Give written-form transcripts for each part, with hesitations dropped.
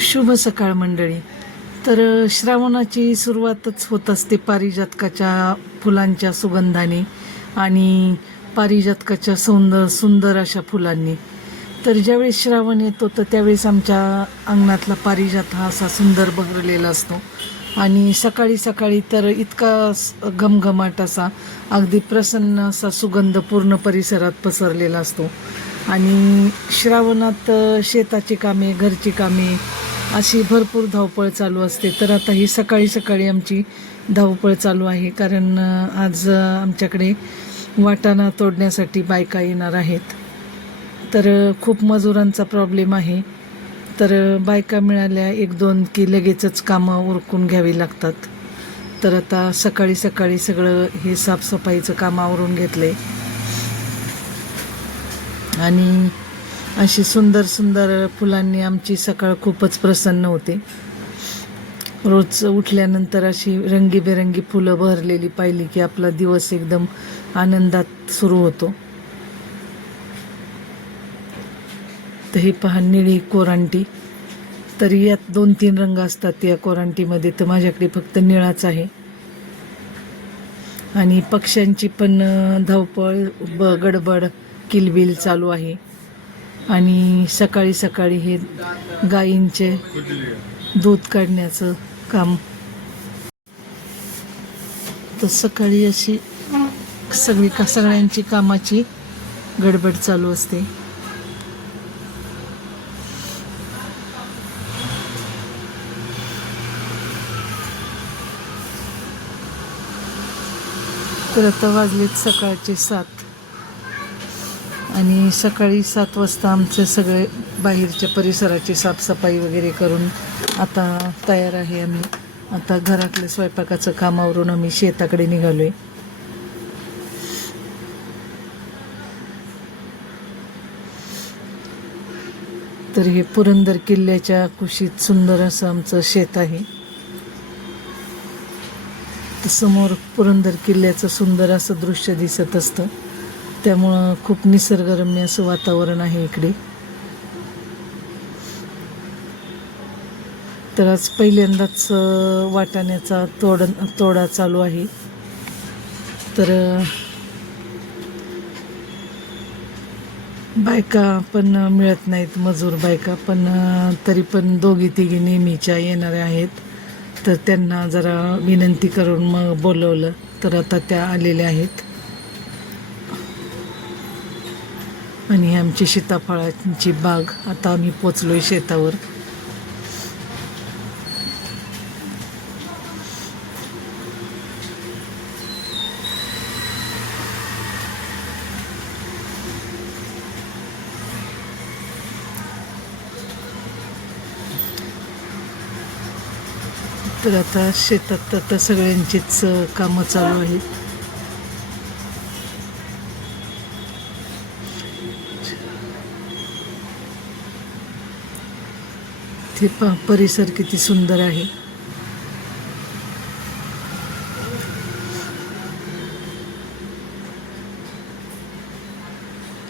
शुभ सकाळ मंडळी. तर श्रावणाची सुरुवातच होत असते पारिजातकाच्या फुलांच्या सुगंधाने आणि पारिजातकाच्या सुंदर अशा फुलांनी. तर ज्यावेळेस श्रावण येतो तर त्यावेळेस आमच्या अंगणातला पारिजात हा असा सुंदर बहरलेला असतो आणि सकाळी सकाळी तर इतका घमघमाट असा अगदी प्रसन्न असा सुगंध पूर्ण परिसरात पसरलेला असतो. आणि श्रावणात शेताची कामे, घरची कामे अशी भरपूर धावपळ चालू असते. तर आता ही सकाळी सकाळी आमची धावपळ चालू आहे, कारण आज आमच्याकडे वाटाणा तोडण्यासाठी बायका येणार आहेत. तर खूप मजुरांचा प्रॉब्लेम आहे. तर बायका मिळाल्या एक दोन की लगेचच कामं उरकून घ्यावी लागतात. तर आता सकाळी सकाळी सगळं हे साफसफाईचं काम आवरून घेतलंय आणि अशी सुंदर सुंदर फुलांनी आमची सकाळ खूपच प्रसन्न होते. रोज उठल्यानंतर अशी रंगीबेरंगी फुलं बहरलेली पाहिली की आपला दिवस एकदम आनंदात सुरू होतो. तर ही पहा निळी कोरांटी. तर यात 2-3 रंग असतात या कोरांटीमध्ये, तर माझ्याकडे फक्त निळाच आहे. आणि पक्ष्यांची पण धावपळ, गडबड, किलबिल चालू आहे. आणि सकाळी सकाळी हे गायींचे दूध काढण्याचं काम. तर सकाळी अशी सगळ्यांची कामाची गडबड चालू असते. तर आता वाजलेत सकाळचे 7 आणि सकाळी 7 वाजता आमचे सगळे बाहेरच्या परिसराची साफसफाई वगैरे करून आता तयार आहे. आम्ही आता घरातल्या स्वयंपाकाचं कामावरून आम्ही शेताकडे निघालोय. तर हे पुरंदर किल्ल्याच्या कुशीत सुंदर असं आमचं शेत आहे. समोर पुरंदर किल्ल्याचं सुंदर असं दृश्य दिसत असतं, त्यामुळं खूप निसर्गरम्य असं वातावरण आहे इकडे. तर आज पहिल्यांदाच वाटाण्याचा तोडा चालू आहे. तर बायका पण मिळत नाहीत, मजूर बायका पण, तरी पण 2-3 नेहमीच्या येणाऱ्या आहेत. तर त्यांना जरा विनंती करून मग बोलवलं, तर आता त्या आलेल्या आहेत. आणि ही आमची सीताफळांची बाग. आता आम्ही पोचलोय शेतावर. तर आता शेतात आता सगळ्यांचीच कामं चालू आहेत. ते परिसर किती सुंदर आहे.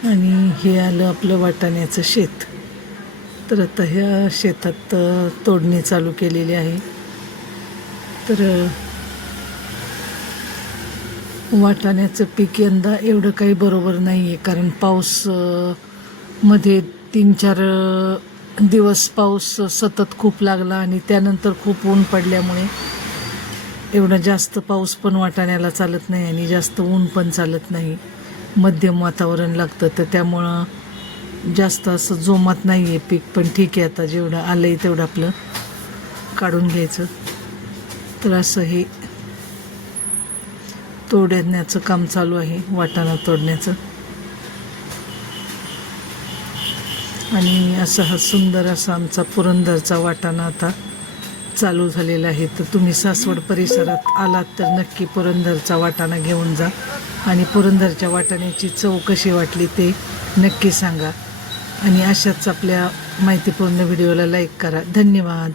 आणि हे आलं आपलं वाटाण्याचं शेत. तर आता ह्या शेतात तोडणी चालू केलेली आहे. तर वाटाण्याचं पीक यंदा एवढं काही बरोबर नाही आहे, कारण पाऊस मध्ये 3-4 दिवस पाऊस सतत खूप लागला आणि त्यानंतर खूप ऊन पडल्यामुळे एवढा जास्त पाऊस पण वाटाण्याला चालत नाही आणि जास्त ऊन पण चालत नाही. मध्यम वातावरण लागतं, तर त्यामुळं जास्त असं जोमात नाही आहे पीक. पण ठीक आहे, आता जेवढं आलं आहे तेवढं आपलं काढून घ्यायचं. तर असं हे तोडण्याचं काम चालू आहे, वाटाणा तोडण्याचं. आणि असा हा सुंदर असा आमचा पुरंदरचा वाटाणा आता चालू झालेला आहे. तर तुम्ही सासवड परिसरात आलात तर नक्की पुरंदरचा वाटाणा घेऊन जा आणि पुरंदरच्या वाटाण्याची चव कशी वाटली ते नक्की सांगा. आणि अशाच आपल्या माहितीपूर्ण व्हिडिओला लाईक करा. धन्यवाद.